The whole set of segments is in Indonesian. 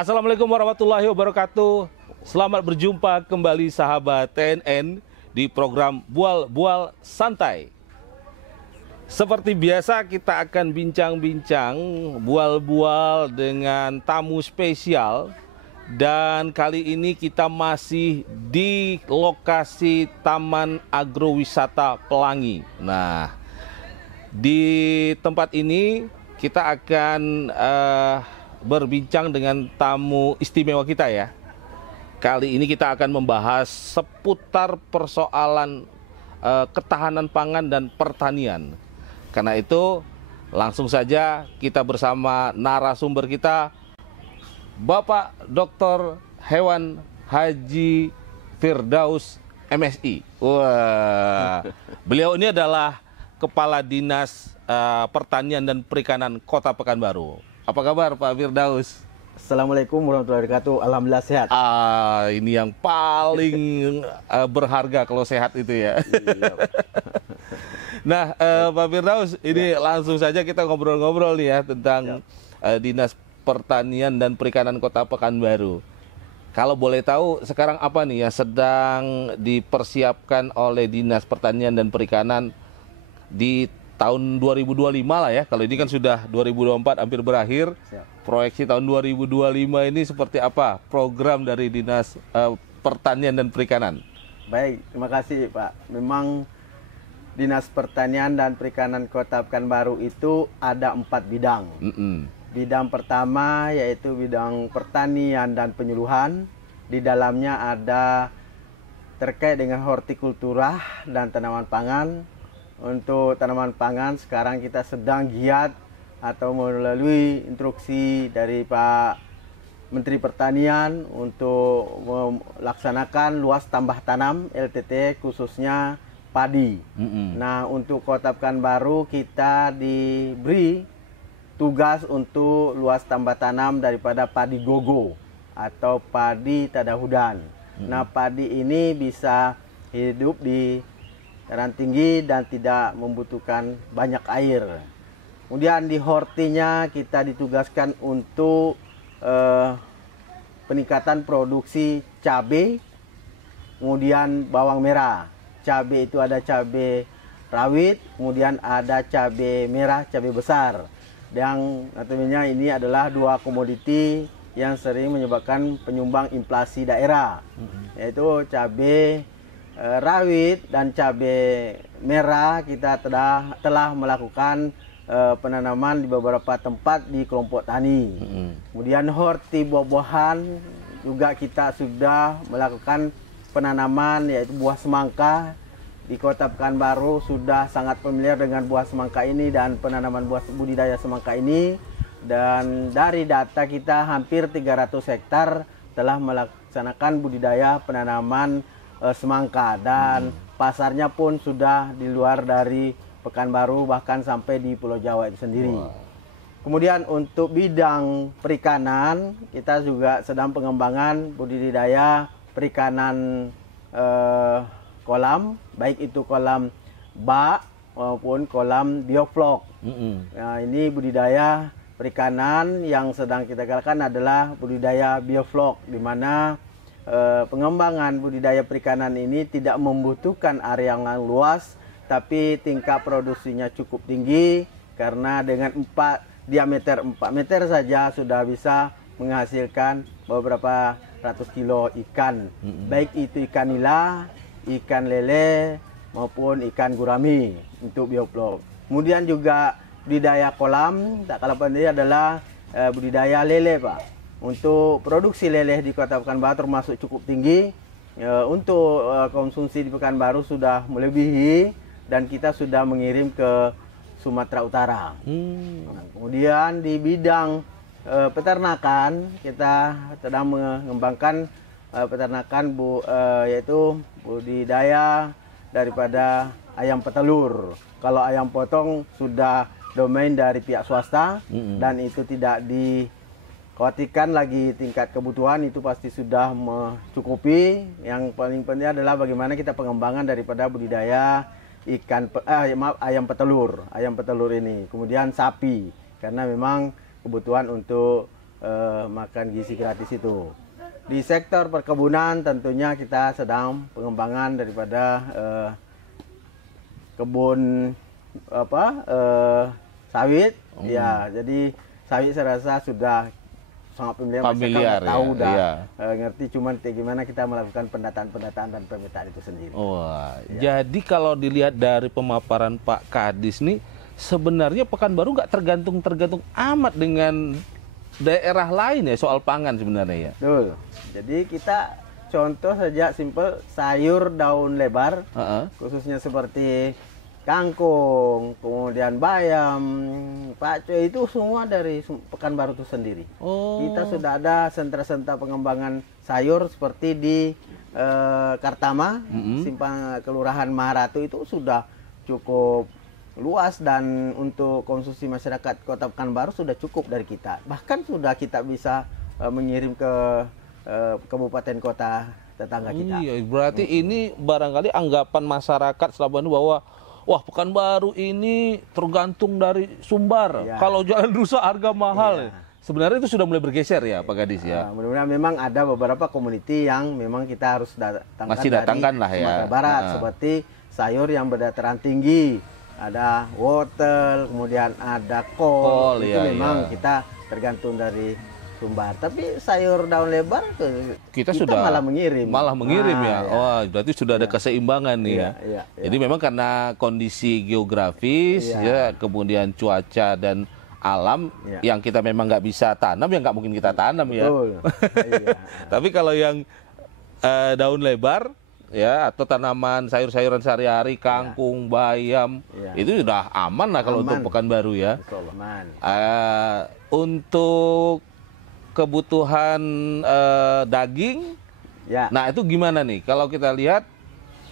Assalamualaikum warahmatullahi wabarakatuh. Selamat berjumpa kembali sahabat TNN di program Bual-Bual Santai. Seperti biasa kita akan bincang-bincang, bual-bual dengan tamu spesial. Dan kali ini kita masih di lokasi Taman Agrowisata Pelangi. Nah, di tempat ini kita akan berbincang dengan tamu istimewa kita ya. Kali ini kita akan membahas seputar persoalan ketahanan pangan dan pertanian. Karena itu langsung saja kita bersama narasumber kita, Bapak Dr. Hewan Haji Firdaus MSI. Wah, beliau ini adalah Kepala Dinas Pertanian dan Perikanan Kota Pekanbaru. Apa kabar Pak Firdaus? Assalamualaikum warahmatullahi wabarakatuh. Alhamdulillah sehat. Ini yang paling berharga kalau sehat itu ya. Iya. Nah, Pak Firdaus, ini langsung saja kita ngobrol-ngobrol nih ya tentang Dinas Pertanian dan Perikanan Kota Pekanbaru. Kalau boleh tahu sekarang apa nih ya sedang dipersiapkan oleh Dinas Pertanian dan Perikanan di tahun 2025 lah ya. Kalau ini kan sudah 2024 hampir berakhir. Proyeksi tahun 2025 ini seperti apa program dari Dinas Pertanian dan Perikanan? Baik, terima kasih Pak. Memang Dinas Pertanian dan Perikanan Kota Pekanbaru itu ada 4 bidang. Bidang pertama yaitu bidang pertanian dan penyuluhan. Di dalamnya ada terkait dengan hortikultura dan tanaman pangan. Untuk tanaman pangan sekarang kita sedang giat atau melalui instruksi dari Pak Menteri Pertanian untuk melaksanakan luas tambah tanam LTT khususnya padi. Nah, untuk Kota Pekanbaru kita diberi tugas untuk luas tambah tanam daripada padi gogo atau padi tadahudan. Nah, padi ini bisa hidup di dataran tinggi dan tidak membutuhkan banyak air. Kemudian di hortinya kita ditugaskan untuk peningkatan produksi cabai, kemudian bawang merah. Cabai itu ada cabai rawit, kemudian ada cabai merah, cabai besar. Yang artinya ini adalah 2 komoditi yang sering menyebabkan penyumbang inflasi daerah, yaitu cabai rawit dan cabai merah. Kita telah melakukan penanaman di beberapa tempat di kelompok tani. Kemudian horti buah-buahan juga kita sudah melakukan penanaman yaitu buah semangka. Di Kota Pekanbaru sudah sangat familiar dengan buah semangka ini dan penanaman buah budidaya semangka ini. Dan dari data kita hampir 300 hektar telah melaksanakan budidaya penanaman semangka. Dan pasarnya pun sudah di luar dari Pekanbaru bahkan sampai di Pulau Jawa itu sendiri. Kemudian untuk bidang perikanan kita juga sedang pengembangan budidaya perikanan kolam, baik itu kolam bak maupun kolam bioflok. Nah, ini budidaya perikanan yang sedang kita galakan adalah budidaya bioflok, di mana pengembangan budidaya perikanan ini tidak membutuhkan area yang luas, tapi tingkat produksinya cukup tinggi karena dengan diameter 4 meter saja sudah bisa menghasilkan beberapa ratus kilo ikan, baik itu ikan nila, ikan lele maupun ikan gurami untuk bioflok. Kemudian juga budidaya kolam, tak kalah penting adalah budidaya lele Pak. Untuk produksi lele di Kota Pekanbaru termasuk cukup tinggi. Untuk konsumsi di Pekanbaru sudah melebihi dan kita sudah mengirim ke Sumatera Utara. Kemudian di bidang peternakan kita sedang mengembangkan peternakan yaitu budidaya daripada ayam petelur. Kalau ayam potong sudah domain dari pihak swasta dan itu tidak dikhawatirkan lagi tingkat kebutuhan, itu pasti sudah mencukupi. Yang paling penting adalah bagaimana kita pengembangan daripada budidaya ayam petelur ini. Kemudian sapi, karena memang kebutuhan untuk makan gizi gratis itu. Di sektor perkebunan tentunya kita sedang pengembangan daripada kebun sawit. Ya, jadi sawit saya rasa sudah sangat familiar ya, tahu dah, iya. ngerti, cuman gimana kita melakukan pendataan dan pemetaan itu sendiri. Wah, Ya. jadi kalau dilihat dari pemaparan Pak Kadis nih, sebenarnya Pekanbaru nggak tergantung amat dengan daerah lain ya soal pangan sebenarnya ya. Betul. Jadi kita contoh saja simpel sayur daun lebar, khususnya seperti kangkung, kemudian bayam, pakcoy itu semua dari Pekanbaru itu sendiri. Oh. Kita sudah ada sentra-sentra pengembangan sayur seperti di Kartama, Simpang Kelurahan Maharatu itu sudah cukup luas, dan untuk konsumsi masyarakat Kota Pekanbaru sudah cukup dari kita. Bahkan sudah kita bisa mengirim ke kabupaten kota tetangga kita. Iya, berarti ini barangkali anggapan masyarakat selama ini bahwa wah, Pekanbaru ini tergantung dari Sumbar. Ya. Kalau jalan rusak harga mahal. Iya. Sebenarnya itu sudah mulai bergeser ya, Pak Gadis ya. Mudah-mudahan memang ada beberapa komuniti yang memang kita harus datangkan Masih datangkan dari lah ya. Sumatera Barat, seperti sayur yang berdataran tinggi, ada wortel, kemudian ada kol. Itu iya, memang iya. kita tergantung dari Sumbar. Tapi sayur daun lebar Kita sudah malah mengirim. ya. Ya. Wah, berarti sudah ada keseimbangan nih ya. Iya. Jadi memang karena kondisi geografis ya, kemudian cuaca dan alam yang kita memang nggak bisa tanam, yang nggak mungkin kita tanam ya. Betul. Iya. Tapi kalau yang daun lebar ya, atau tanaman sayur-sayuran sehari-hari, kangkung, bayam, itu sudah aman lah kalau untuk Pekanbaru ya. Betul, aman. Untuk kebutuhan daging, nah itu gimana nih? Kalau kita lihat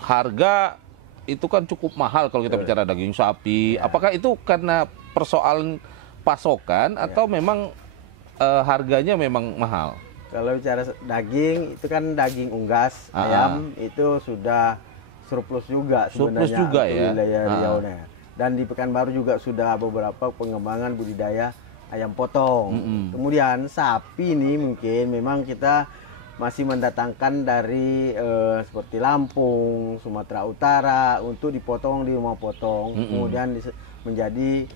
harga itu kan cukup mahal kalau kita bicara daging sapi. Apakah itu karena persoalan pasokan atau memang harganya memang mahal? Kalau bicara daging, itu kan daging unggas, ayam itu sudah surplus juga sebenarnya. Surplus juga ya? Wilayah Riau-nya. Dan di Pekanbaru juga sudah beberapa pengembangan budidaya ayam potong. Kemudian sapi ini mungkin memang kita masih mendatangkan dari seperti Lampung, Sumatera Utara untuk dipotong di rumah potong, kemudian menjadi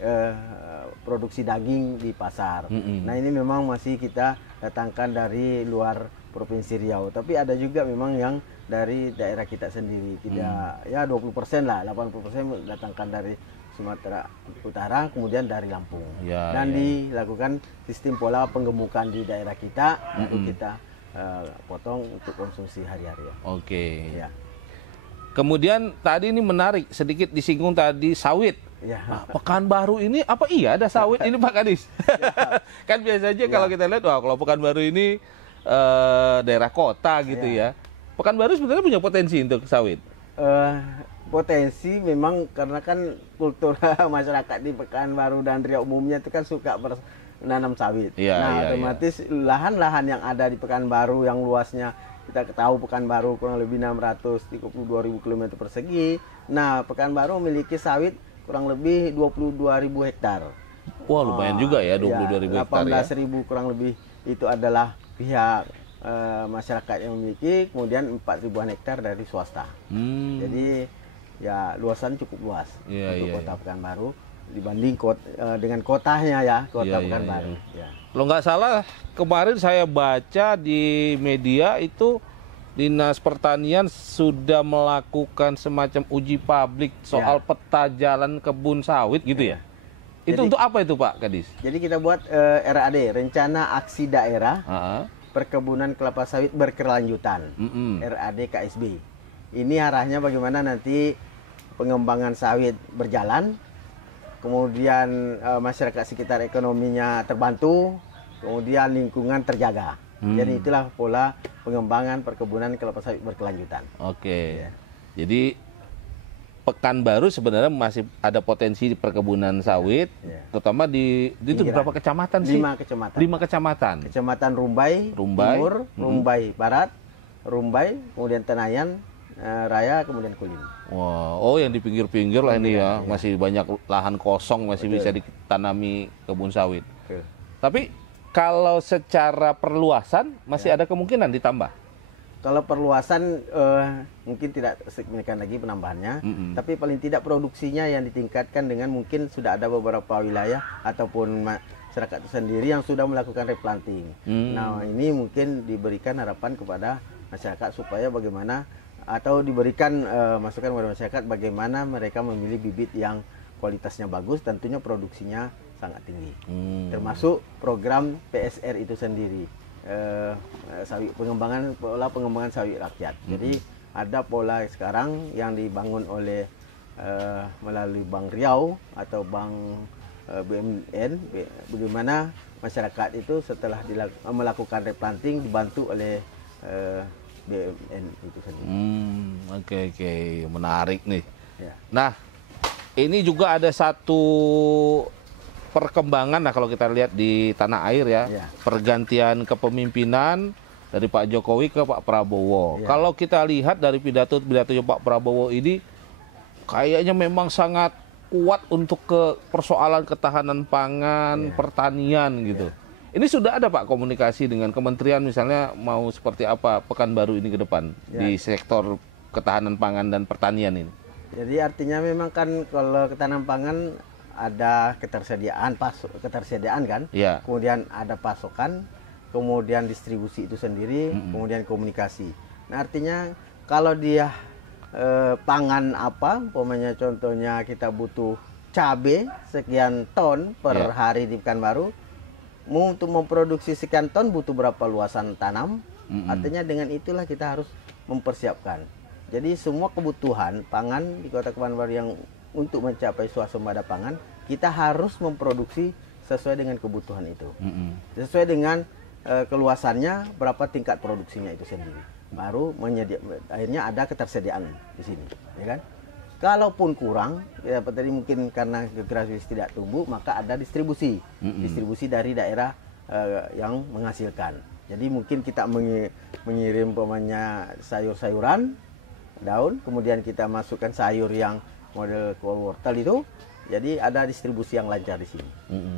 produksi daging di pasar. Nah, ini memang masih kita datangkan dari luar Provinsi Riau, tapi ada juga memang yang dari daerah kita sendiri. Tidak ya 20% lah, 80% datangkan dari Sumatera Utara, kemudian dari Lampung. Dan dilakukan sistem pola penggemukan di daerah kita untuk kita potong untuk konsumsi hari-hari. Oke. Ya. Kemudian tadi ini menarik, sedikit disinggung tadi sawit. Ya. Nah, Pekanbaru ini apa iya ada sawit ini Pak Kadis? Kan biasanya kalau kita lihat, wah kalau Pekanbaru ini daerah kota gitu ya. Pekanbaru sebenarnya punya potensi untuk sawit. Potensi memang karena kan kultur masyarakat di Pekanbaru dan Riau umumnya itu kan suka menanam sawit. Otomatis lahan-lahan yang ada di Pekanbaru yang luasnya kita ketahui Pekanbaru kurang lebih 632.000 km persegi. Nah, Pekanbaru memiliki sawit kurang lebih 22.000 hektar. Wah, lumayan juga ya 22.000 hektar ya. 18.000 kurang lebih itu adalah pihak masyarakat yang memiliki, kemudian 4.000-an hektar dari swasta. Jadi ya luasan cukup luas untuk Kota Pekanbaru dibanding dengan kotanya ya, Kota Pekanbaru. Kalau nggak salah kemarin saya baca di media itu Dinas Pertanian sudah melakukan semacam uji publik soal peta jalan kebun sawit gitu ya. Itu untuk apa itu Pak Kadis? Jadi kita buat RAD, Rencana Aksi Daerah Perkebunan Kelapa Sawit Berkelanjutan, RAD KSB. Ini arahnya bagaimana nanti pengembangan sawit berjalan, kemudian masyarakat sekitar ekonominya terbantu, kemudian lingkungan terjaga. Jadi itulah pola pengembangan perkebunan kelapa sawit berkelanjutan. Oke. Jadi Pekanbaru sebenarnya masih ada potensi di perkebunan sawit, terutama di itu berapa kecamatan sih? 5 kecamatan. 5 kecamatan. Kecamatan Rumbai, Timur, Rumbai Barat, Rumbai, kemudian Tenayan Raya, kemudian Kulim. Wow, yang di pinggir-pinggir lah ini ya, masih banyak lahan kosong, masih bisa ditanami kebun sawit. Tapi kalau secara perluasan masih ada kemungkinan ditambah. Kalau perluasan mungkin tidak signifikan lagi penambahannya, tapi paling tidak produksinya yang ditingkatkan dengan mungkin sudah ada beberapa wilayah ataupun masyarakat sendiri yang sudah melakukan replanting. Nah, ini mungkin diberikan harapan kepada masyarakat supaya bagaimana atau diberikan masukan kepada masyarakat bagaimana mereka memilih bibit yang kualitasnya bagus, tentunya produksinya sangat tinggi. Termasuk program PSR itu sendiri, pola pengembangan sawit rakyat. Jadi ada pola sekarang yang dibangun oleh melalui Bank Riau atau Bank BUMN, bagaimana masyarakat itu setelah melakukan replanting dibantu oleh BUMN itu sendiri. Oke, menarik nih. Ya. Nah, ini juga ada satu perkembangan kalau kita lihat di tanah air ya, pergantian kepemimpinan dari Pak Jokowi ke Pak Prabowo. Kalau kita lihat dari pidato Pak Prabowo ini kayaknya memang sangat kuat untuk ke persoalan ketahanan pangan, pertanian gitu. Ini sudah ada Pak komunikasi dengan kementerian misalnya mau seperti apa Pekanbaru ini ke depan di sektor ketahanan pangan dan pertanian ini. Jadi artinya memang kan kalau ketahanan pangan ada ketersediaan kan, kemudian ada pasokan, kemudian distribusi itu sendiri, kemudian komunikasi. Nah artinya kalau dia pangan apa, umpamanya contohnya kita butuh cabai sekian ton per hari di Pekanbaru, untuk memproduksi sekian ton butuh berapa luasan tanam, artinya dengan itulah kita harus mempersiapkan. Jadi semua kebutuhan pangan di Kota Pekanbaru yang untuk mencapai swasembada pangan, kita harus memproduksi sesuai dengan kebutuhan itu. Sesuai dengan keluasannya, berapa tingkat produksinya itu sendiri. Baru akhirnya ada ketersediaan di sini, ya kan? Kalaupun kurang, ya tadi mungkin karena geografis tidak tumbuh, maka ada distribusi. Distribusi dari daerah yang menghasilkan. Jadi mungkin kita mengirim umpamanya sayur-sayuran, daun, kemudian kita masukkan sayur yang model wortel itu, jadi ada distribusi yang lancar di sini.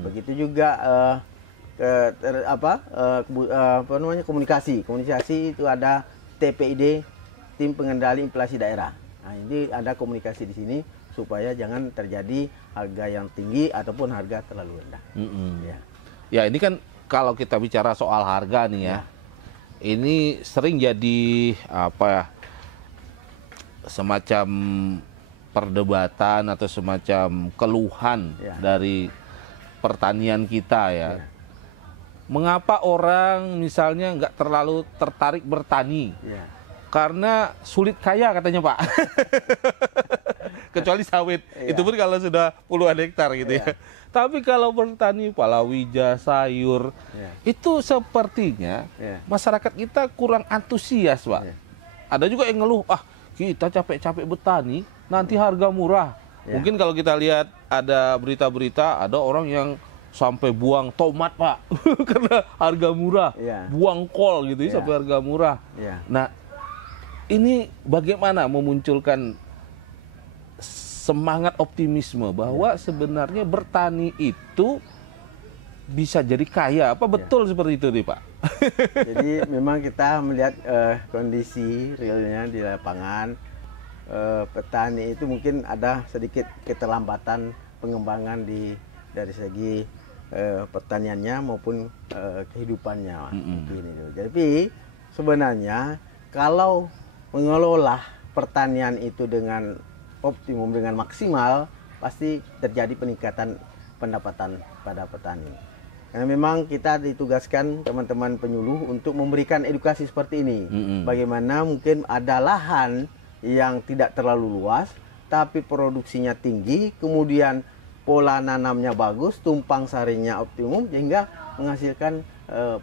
Begitu juga komunikasi itu ada TPID, tim pengendali inflasi daerah. Nah ini ada komunikasi di sini supaya jangan terjadi harga yang tinggi ataupun harga terlalu rendah. Ya ini kan kalau kita bicara soal harga nih ya, ini sering jadi semacam perdebatan atau semacam keluhan dari pertanian kita ya. Mengapa orang misalnya nggak terlalu tertarik bertani? Karena sulit kaya katanya Pak. Kecuali sawit, itu pun kalau sudah puluhan hektar gitu ya. Tapi kalau bertani palawija, sayur, itu sepertinya masyarakat kita kurang antusias Pak. Ada juga yang ngeluh, kita capek-capek bertani, nanti harga murah. Mungkin kalau kita lihat ada berita-berita, ada orang yang sampai buang tomat Pak, karena harga murah. Buang kol gitu ya, sampai harga murah. Nah, ini bagaimana memunculkan semangat optimisme bahwa sebenarnya bertani itu bisa jadi kaya. Apa betul seperti itu nih Pak? Jadi memang kita melihat kondisi realnya di lapangan, petani itu mungkin ada sedikit keterlambatan pengembangan dari segi pertaniannya maupun kehidupannya mungkin itu. Jadi sebenarnya kalau mengelola pertanian itu dengan optimum, dengan maksimal, pasti terjadi peningkatan pendapatan pada petani. Karena memang kita ditugaskan teman-teman penyuluh untuk memberikan edukasi seperti ini. Bagaimana mungkin ada lahan yang tidak terlalu luas, tapi produksinya tinggi, kemudian pola nanamnya bagus, tumpang sarinya optimum, sehingga menghasilkan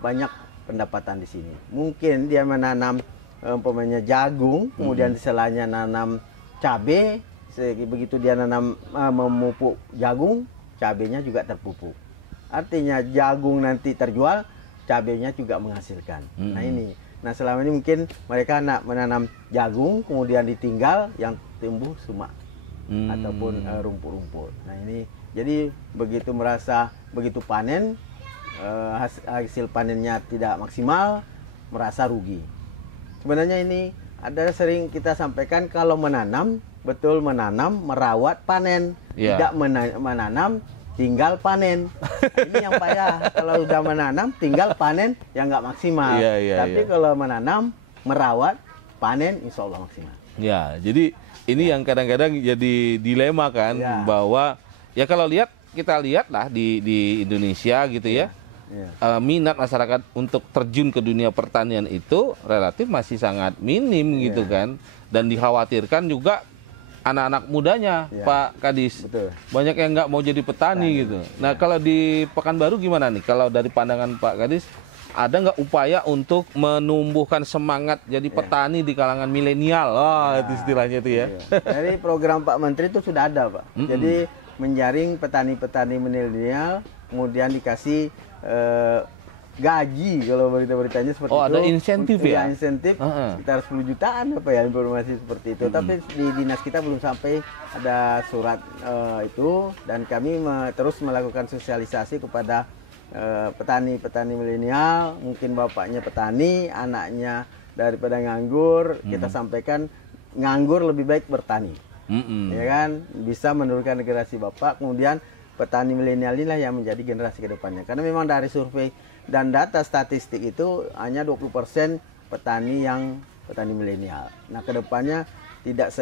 banyak pendapatan di sini. Mungkin dia menanam umpamanya jagung, kemudian di selanya nanam cabai, begitu dia nanam memupuk jagung, cabainya juga terpupuk. Artinya jagung nanti terjual, cabainya juga menghasilkan. Nah ini, selama ini mungkin mereka nak menanam jagung, kemudian ditinggal yang tumbuh sumak ataupun rumput-rumput. Nah ini, jadi begitu panen, hasil panennya tidak maksimal, merasa rugi. Sebenarnya ini ada sering kita sampaikan, kalau menanam, betul menanam, merawat, panen. Tidak menanam, tinggal panen. Nah, ini yang payah. Kalau sudah menanam, tinggal panen, yang nggak maksimal. Tapi kalau menanam, merawat, panen, insya Allah maksimal. Ya, jadi ini yang kadang-kadang jadi dilema kan, bahwa ya kalau kita lihat lah di Indonesia gitu ya. Minat masyarakat untuk terjun ke dunia pertanian itu relatif masih sangat minim gitu kan, dan dikhawatirkan juga anak-anak mudanya, Pak Kadis. Betul. Banyak yang nggak mau jadi petani gitu. Nah, kalau di Pekanbaru gimana nih? Kalau dari pandangan Pak Kadis, ada nggak upaya untuk menumbuhkan semangat jadi petani di kalangan milenial? Itu istilahnya itu ya. Dari program Pak Menteri itu sudah ada, Pak. Jadi menjaring petani-petani milenial, kemudian dikasih gaji, kalau berita-beritanya seperti itu. Ada insentif ya? Insentif sekitar 10 jutaan apa ya, informasi seperti itu. Tapi di dinas kita belum sampai ada surat itu, dan kami terus melakukan sosialisasi kepada petani-petani milenial. Mungkin bapaknya petani, anaknya daripada nganggur, kita sampaikan nganggur lebih baik bertani. Ya kan, bisa menurunkan generasi bapak, kemudian petani milenial inilah yang menjadi generasi kedepannya. Karena memang dari survei dan data statistik itu hanya 20% petani yang petani milenial. Nah, kedepannya tidak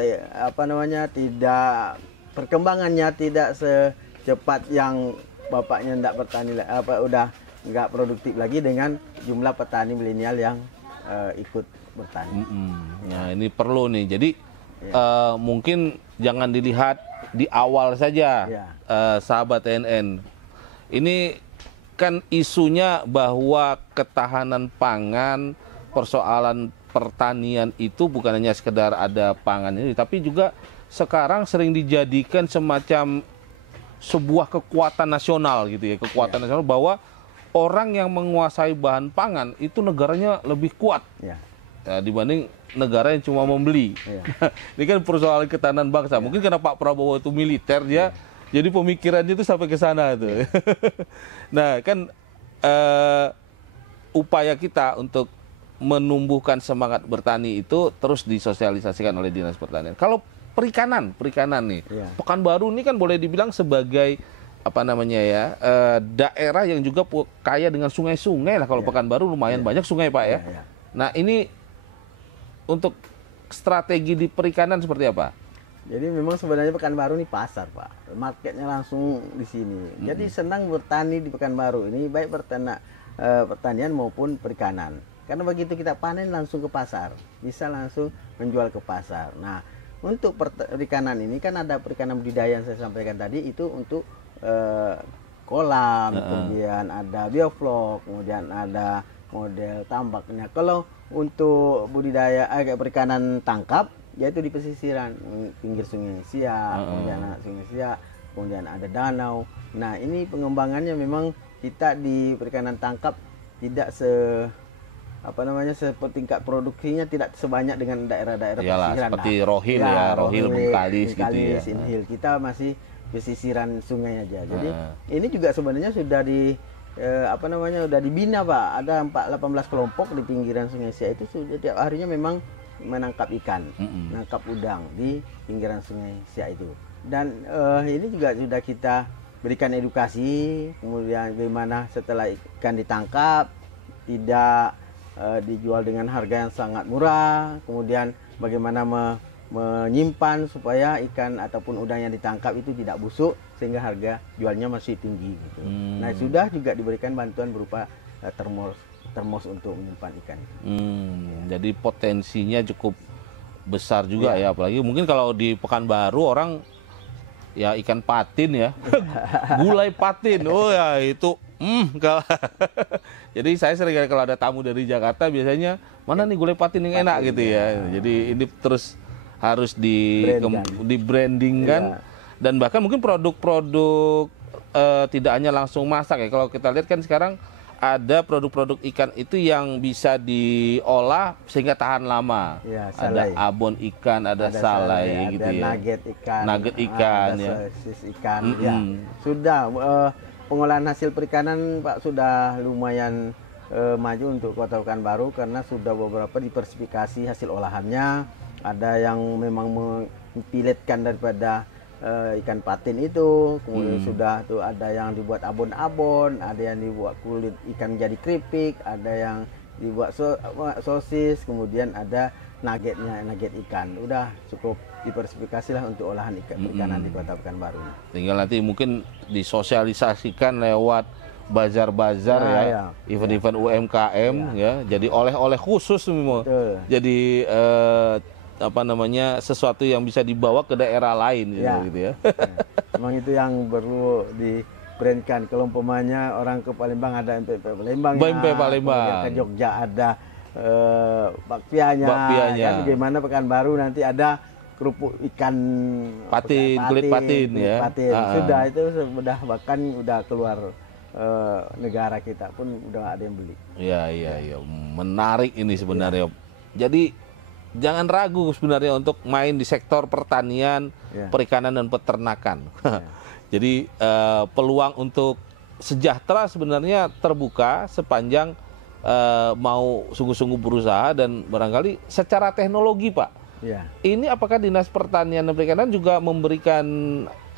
tidak perkembangannya tidak secepat yang bapaknya tidak bertani, udah nggak produktif lagi dengan jumlah petani milenial yang ikut bertani. Nah, ini perlu nih. Jadi mungkin jangan dilihat di awal saja, sahabat TNN. Ini kan isunya bahwa ketahanan pangan, persoalan pertanian itu bukan hanya sekedar ada pangan ini, tapi juga sekarang sering dijadikan semacam sebuah kekuatan nasional gitu ya, kekuatan nasional, bahwa orang yang menguasai bahan pangan itu negaranya lebih kuat dibanding negara yang cuma membeli. Ini kan persoalan ketahanan bangsa. Mungkin karena Pak Prabowo itu militer, dia jadi pemikirannya itu sampai ke sana tuh. Nah, kan upaya kita untuk menumbuhkan semangat bertani itu terus disosialisasikan oleh Dinas Pertanian. Kalau perikanan nih, Pekanbaru ini kan boleh dibilang sebagai daerah yang juga kaya dengan sungai-sungai lah. Kalau Pekanbaru lumayan banyak sungai, Pak ya. Nah, ini untuk strategi di perikanan seperti apa? Jadi memang sebenarnya Pekanbaru ini pasar, Pak. Marketnya langsung di sini. Jadi senang bertani di Pekanbaru ini, baik pertanian maupun perikanan. Karena begitu kita panen langsung ke pasar, bisa langsung menjual ke pasar. Nah, untuk perikanan ini kan ada perikanan budidaya yang saya sampaikan tadi, itu untuk kolam, kemudian ada bioflok, kemudian ada model tambaknya. Kalau untuk budidaya perikanan tangkap, yaitu di pesisiran, pinggir Sungai Siak, kemudian Sungai Siak, kemudian ada danau. Nah, ini pengembangannya memang kita di perikanan tangkap tidak tingkat produksinya tidak sebanyak dengan daerah-daerah pesisiran. Seperti Rohil Rohil, Bengkalis gitu ya. Inhil. Kita masih pesisiran sungai aja. Jadi ini juga sebenarnya sudah udah dibina, Pak. Ada 18 kelompok di pinggiran Sungai Siak itu sudah tiap harinya memang menangkap ikan, menangkap udang di pinggiran Sungai Siak itu. Dan ini juga sudah kita berikan edukasi, kemudian bagaimana setelah ikan ditangkap tidak dijual dengan harga yang sangat murah, kemudian bagaimana menyimpan supaya ikan ataupun udang yang ditangkap itu tidak busuk sehingga harga jualnya masih tinggi gitu. Nah, sudah juga diberikan bantuan berupa termos untuk menyimpan ikan. Jadi potensinya cukup besar juga ya, apalagi mungkin kalau di Pekanbaru orang ya ikan patin ya, gulai patin, itu jadi saya sering kalau ada tamu dari Jakarta biasanya mana nih gulai patin yang enak gitu ya. Jadi ini terus harus di-brandingkan dan bahkan mungkin produk-produk tidak hanya langsung masak ya. Kalau kita lihat kan sekarang ada produk-produk ikan itu yang bisa diolah sehingga tahan lama. Ada abon ikan, ada salai gitu ya. Ada nugget ikan. Nugget ikan ada sosis ikan. Ya, sudah pengolahan hasil perikanan Pak sudah lumayan maju untuk Kota Pekanbaru karena sudah beberapa diversifikasi hasil olahannya. Ada yang memang mempiletkan daripada ikan patin itu, kemudian sudah tuh ada yang dibuat abon-abon, ada yang dibuat kulit ikan jadi keripik, ada yang dibuat sosis, kemudian ada nugget ikan. Udah cukup diversifikasi lah untuk olahan perikanan di Kota Pekanbaru. Tinggal nanti mungkin disosialisasikan lewat bazar-bazar event-event UMKM ya. Jadi oleh-oleh khusus memang. Jadi sesuatu yang bisa dibawa ke daerah lain gitu ya. Memang itu yang perlu di-brandkan. Kalau umpamanya orang ke Palembang ada MP Palembang, kemudian ke Jogja ada bakpianya. Kan bagaimana Pekanbaru nanti ada kerupuk ikan kulit patin ya. Sudah itu bahkan udah keluar negara kita pun udah ada yang beli. Iya. Menarik ini sebenarnya. Jadi jangan ragu sebenarnya untuk main di sektor pertanian, perikanan dan peternakan. Jadi peluang untuk sejahtera sebenarnya terbuka sepanjang mau sungguh-sungguh berusaha dan barangkali secara teknologi, Pak. Ini apakah Dinas Pertanian dan Perikanan juga memberikan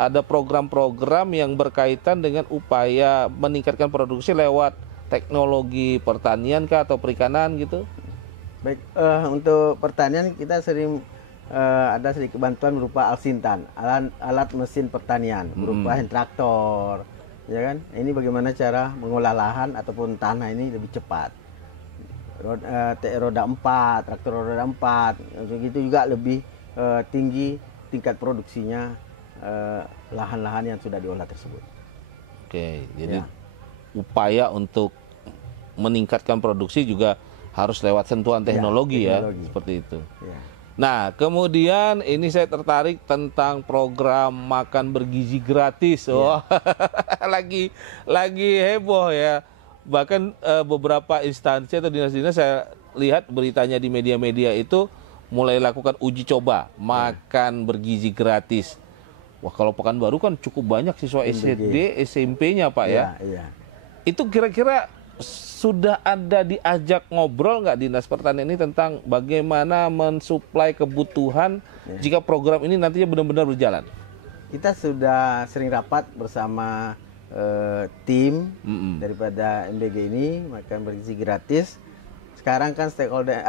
ada program-program yang berkaitan dengan upaya meningkatkan produksi lewat teknologi pertanian kah atau perikanan gitu? Baik, untuk pertanian kita sering ada sedikit bantuan berupa Alsintan, alat mesin pertanian, berupa hand traktor, ya kan? Ini bagaimana cara mengolah lahan ataupun tanah ini lebih cepat. Roda 4, traktor roda 4, begitu juga lebih tinggi tingkat produksinya lahan-lahan yang sudah diolah tersebut. Oke, jadi upaya untuk meningkatkan produksi juga harus lewat sentuhan teknologi ya, seperti itu. Nah, kemudian ini saya tertarik tentang program makan bergizi gratis. Lagi heboh ya. Bahkan beberapa instansi atau dinas-dinas saya lihat beritanya di media-media itu mulai lakukan uji coba makan bergizi gratis. Wah, kalau Pekanbaru kan cukup banyak siswa SD, SMP-nya Pak ya. Itu kira-kira sudah ada diajak ngobrol nggak Dinas Pertanian ini tentang bagaimana mensuplai kebutuhan jika program ini nantinya benar-benar berjalan? Kita sudah sering rapat bersama tim daripada MBG ini makan bergizi gratis. Sekarang kan stakeholder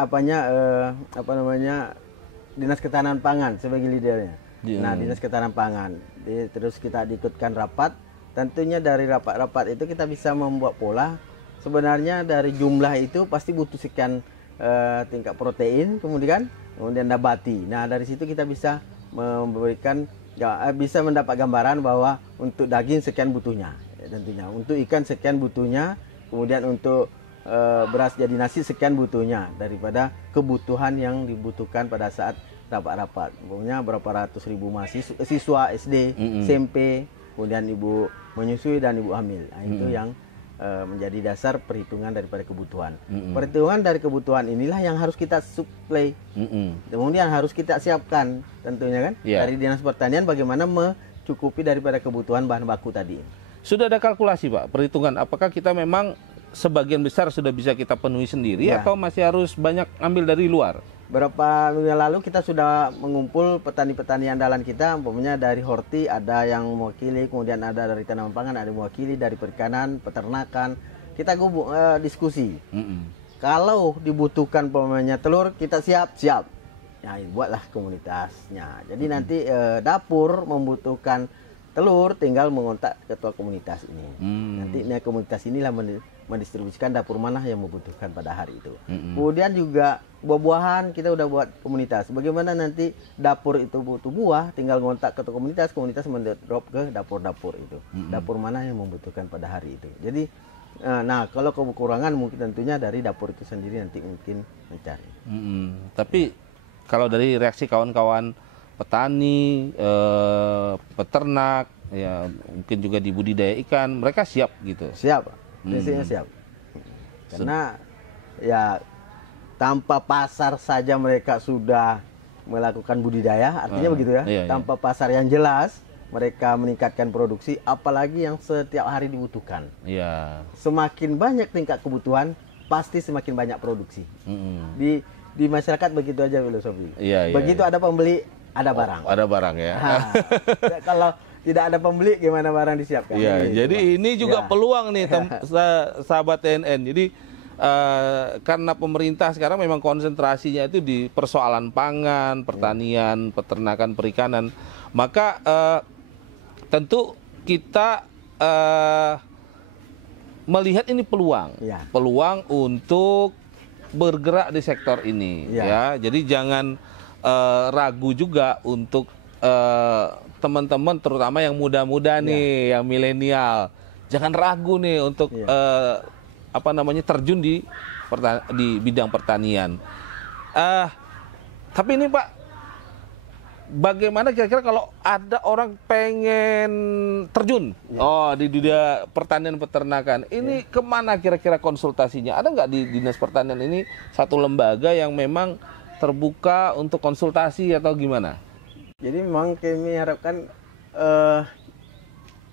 Dinas Ketahanan Pangan sebagai leadernya. Nah, Dinas Ketahanan Pangan. Terus kita diikutkan rapat. Tentunya dari rapat-rapat itu kita bisa membuat pola. Sebenarnya dari jumlah itu pasti butuh sekian tingkat protein, kemudian nabati. Nah, dari situ kita bisa memberikan bisa mendapat gambaran bahwa untuk daging sekian butuhnya, tentunya untuk ikan sekian butuhnya, kemudian untuk beras jadi nasi sekian butuhnya daripada kebutuhan yang dibutuhkan pada saat rapat-rapat. Pokoknya berapa ratus ribu siswa SD, SMP, kemudian ibu menyusui dan ibu hamil. Nah, itu yang menjadi dasar perhitungan daripada kebutuhan. Perhitungan dari kebutuhan inilah yang harus kita suplai. Kemudian harus kita siapkan tentunya kan dari Dinas Pertanian bagaimana mencukupi daripada kebutuhan bahan baku tadi. Sudah ada kalkulasi Pak, perhitungan apakah kita memang sebagian besar sudah bisa kita penuhi sendiri atau masih harus banyak ambil dari luar? Beberapa minggu lalu kita sudah mengumpul petani-petani andalan kita, umpamanya dari Horti ada yang mewakili, kemudian ada dari tanaman pangan ada yang mewakili, dari perikanan, peternakan. Kita diskusi. Kalau dibutuhkan umpamanya telur, kita siap. Nah, buatlah komunitasnya. Jadi nanti dapur membutuhkan telur, tinggal mengontak ketua komunitas ini. Nanti komunitas inilah mendistribusikan dapur mana yang membutuhkan pada hari itu. Kemudian juga buah-buahan kita udah buat komunitas. Bagaimana nanti dapur itu butuh buah, tinggal ngontak ke komunitas mendrop ke dapur-dapur itu. Dapur mana yang membutuhkan pada hari itu. Jadi, nah kalau kekurangan mungkin tentunya dari dapur itu sendiri nanti mungkin mencari. Tapi kalau dari reaksi kawan-kawan petani, peternak, ya mungkin juga di budidaya ikan, mereka siap gitu. Siap, prinsipnya siap. Karena ya tanpa pasar saja mereka sudah melakukan budidaya, artinya begitu ya. Tanpa pasar yang jelas, mereka meningkatkan produksi, apalagi yang setiap hari dibutuhkan. Iya. Semakin banyak tingkat kebutuhan, pasti semakin banyak produksi. Di masyarakat begitu aja filosofi. Iya, begitu ada pembeli, ada barang. Ada barang ya. Kalau tidak ada pembeli, gimana barang disiapkan? Iya, jadi ini juga peluang nih sahabat TNN. Jadi karena pemerintah sekarang memang konsentrasinya itu di persoalan pangan, pertanian, peternakan, perikanan, maka tentu kita melihat ini peluang, peluang untuk bergerak di sektor ini, ya. Jadi jangan ragu juga untuk teman-teman, terutama yang muda-muda nih, yang milenial, jangan ragu nih untuk terjun di bidang pertanian. Tapi ini Pak, bagaimana kira-kira kalau ada orang pengen terjun di dunia pertanian peternakan, ini kemana kira-kira konsultasinya? Ada nggak di Dinas Pertanian ini satu lembaga yang memang terbuka untuk konsultasi atau gimana? Jadi memang kami harapkan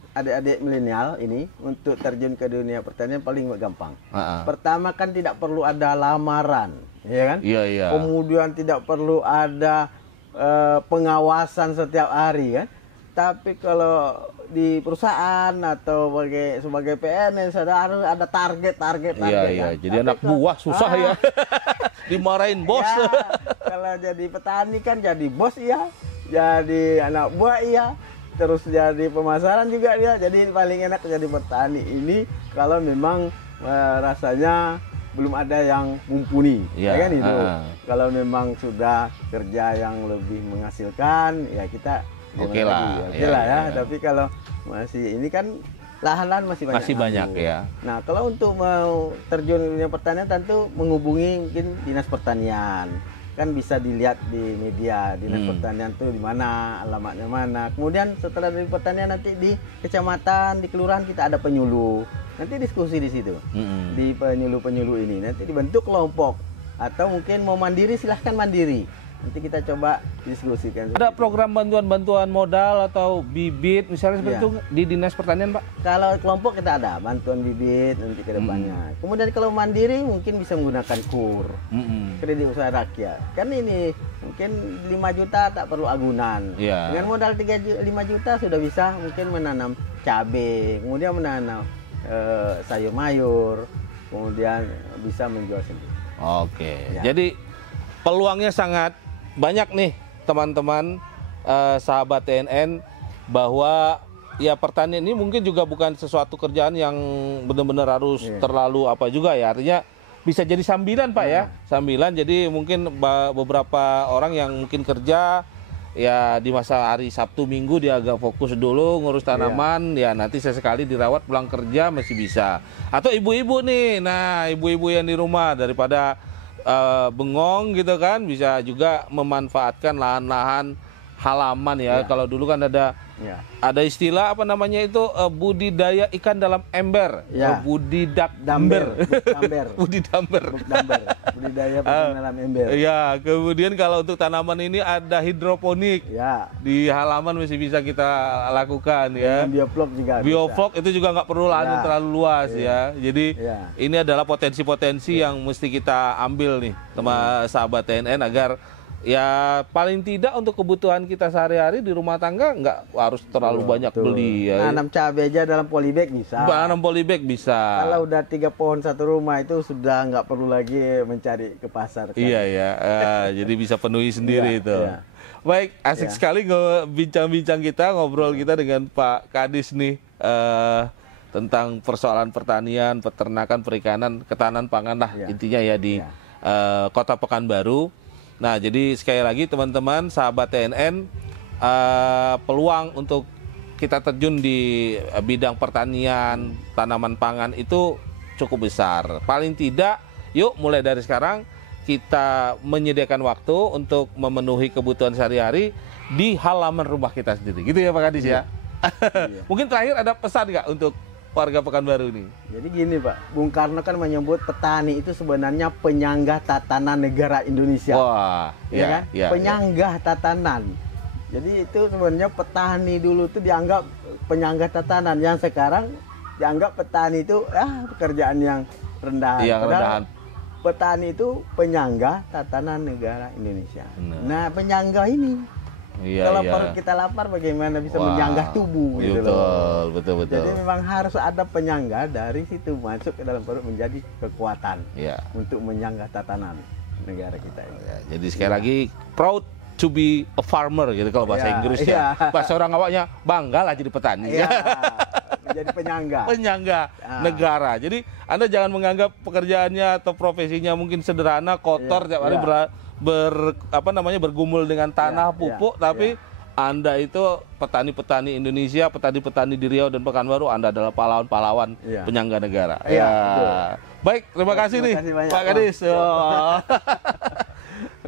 adik-adik milenial ini untuk terjun ke dunia pertanian paling gampang. Pertama kan tidak perlu ada lamaran, ya kan? Iya. Kemudian tidak perlu ada pengawasan setiap hari kan. Tapi kalau di perusahaan atau sebagai PNS harus ada target. Iya. Jadi anak buah susah ya. Dimarahin bos. Ya, kalau jadi petani kan jadi bos ya, jadi anak buah iya, terus jadi pemasaran juga dia. Jadi paling enak jadi petani ini kalau memang rasanya belum ada yang mumpuni, ya kan itu. Kalau memang sudah kerja yang lebih menghasilkan, ya kita oke lah ya. Tapi kalau masih ini kan lahan-lahan masih banyak ya. Nah, kalau untuk mau terjun ke dunia pertanian tentu menghubungi mungkin Dinas Pertanian. Kan bisa dilihat di media Dinas Pertanian tuh di mana, alamatnya mana. Kemudian setelah dari pertanian nanti di kecamatan, di kelurahan kita ada penyuluh. Nanti diskusi di situ. Di penyuluh-penyuluh ini nanti dibentuk kelompok atau mungkin mau mandiri silahkan mandiri. Nanti kita coba diskusikan. Ada program bantuan modal atau bibit misalnya seperti itu di Dinas Pertanian, Pak? Kalau kelompok kita ada bantuan bibit nanti ke depannya. Kemudian kalau mandiri mungkin bisa menggunakan KUR, kredit usaha rakyat. Kan ini mungkin 5 juta tak perlu agunan. Dengan modal 5 juta sudah bisa mungkin menanam cabai, kemudian menanam sayur mayur, kemudian bisa menjual sendiri. Oke. Jadi peluangnya sangat banyak nih teman-teman sahabat TNN, bahwa ya pertanian ini mungkin juga bukan sesuatu kerjaan yang benar-benar harus terlalu apa juga ya, artinya bisa jadi sambilan Pak ya, sambilan. Jadi mungkin beberapa orang yang mungkin kerja ya di masa hari Sabtu Minggu dia agak fokus dulu ngurus tanaman, ya nanti sesekali dirawat pulang kerja masih bisa. Atau ibu-ibu nih, nah ibu-ibu yang di rumah daripada bengong gitu kan, bisa juga memanfaatkan lahan-lahan halaman ya. Kalau dulu kan ada istilah apa namanya itu, budidaya ikan dalam ember, budidamber. Budidaya ikan dalam ember. Ya, kemudian kalau untuk tanaman ini ada hidroponik. Di halaman masih bisa kita lakukan ya. Bioflok juga. Bioflok itu juga nggak perlu lahan yang terlalu luas ya. Jadi ini adalah potensi-potensi yang mesti kita ambil nih, teman sahabat TNN, agar ya paling tidak untuk kebutuhan kita sehari-hari di rumah tangga nggak harus terlalu banyak beli ya. Nanam cabai aja dalam polybag bisa. Nanam polybag bisa. Kalau udah 3 pohon satu rumah itu sudah nggak perlu lagi mencari ke pasar. Kan? Iya ya, jadi bisa penuhi sendiri itu. Baik, asik sekali bincang-bincang kita, ngobrol kita dengan Pak Kadis nih tentang persoalan pertanian, peternakan, perikanan, ketahanan pangan lah intinya ya di Kota Pekanbaru. Nah, jadi sekali lagi teman-teman sahabat TNN, peluang untuk kita terjun di bidang pertanian, tanaman pangan itu cukup besar. Paling tidak, yuk mulai dari sekarang kita menyediakan waktu untuk memenuhi kebutuhan sehari-hari di halaman rumah kita sendiri. Gitu ya Pak Kadis ya? Mungkin terakhir ada pesan nggak untuk warga Pekanbaru ini? Jadi gini Pak, Bung Karno kan menyebut petani itu sebenarnya penyangga tatanan negara Indonesia. Wah, kan? Penyangga tatanan. Jadi itu sebenarnya petani dulu tuh dianggap penyangga tatanan, yang sekarang dianggap petani itu pekerjaan yang rendahan. Yang Padahal rendahan. petani itu penyangga tatanan negara Indonesia. Nah, penyangga ini Iya, kalau iya. perut kita lapar bagaimana bisa Wah, menyanggah tubuh gitu betul, loh. betul. Jadi memang harus ada penyangga, dari situ masuk ke dalam perut menjadi kekuatan Iya. untuk menyanggah tatanan negara kita ini. Ya, jadi sekali lagi proud to be a farmer gitu kalau bahasa Iya, Inggris iya. ya. Bahasa orang awaknya bangga lah jadi petani. Iya, menjadi penyangga. Penyangga negara. Jadi Anda jangan menganggap pekerjaannya atau profesinya mungkin sederhana, kotor tiap hari bergumul dengan tanah pupuk, tapi Anda itu petani-petani Indonesia, petani-petani di Riau dan Pekanbaru, Anda adalah pahlawan-pahlawan penyangga negara. Iya, Baik, terima kasih nih banyak, Pak Kadis.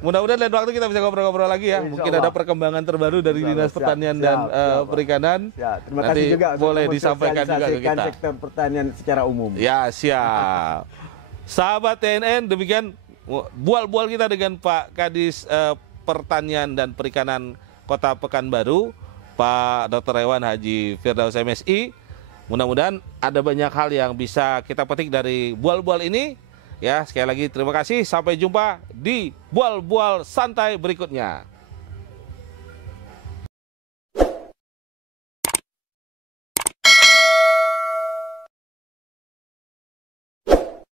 Mudah-mudahan lain waktu kita bisa ngobrol-ngobrol lagi ya. Mungkin ada perkembangan terbaru dari Dinas Pertanian dan Perikanan. Ya, terima Nanti kasih juga boleh disampaikan juga ke kita. sektor pertanian secara umum. Ya, siap. Sahabat TNN, demikian bual-bual kita dengan Pak Kadis Pertanian dan Perikanan Kota Pekanbaru, Pak Dr. Hewan Haji Firdaus MSI. Mudah-mudahan ada banyak hal yang bisa kita petik dari bual-bual ini. Ya, sekali lagi terima kasih. Sampai jumpa di bual-bual santai berikutnya.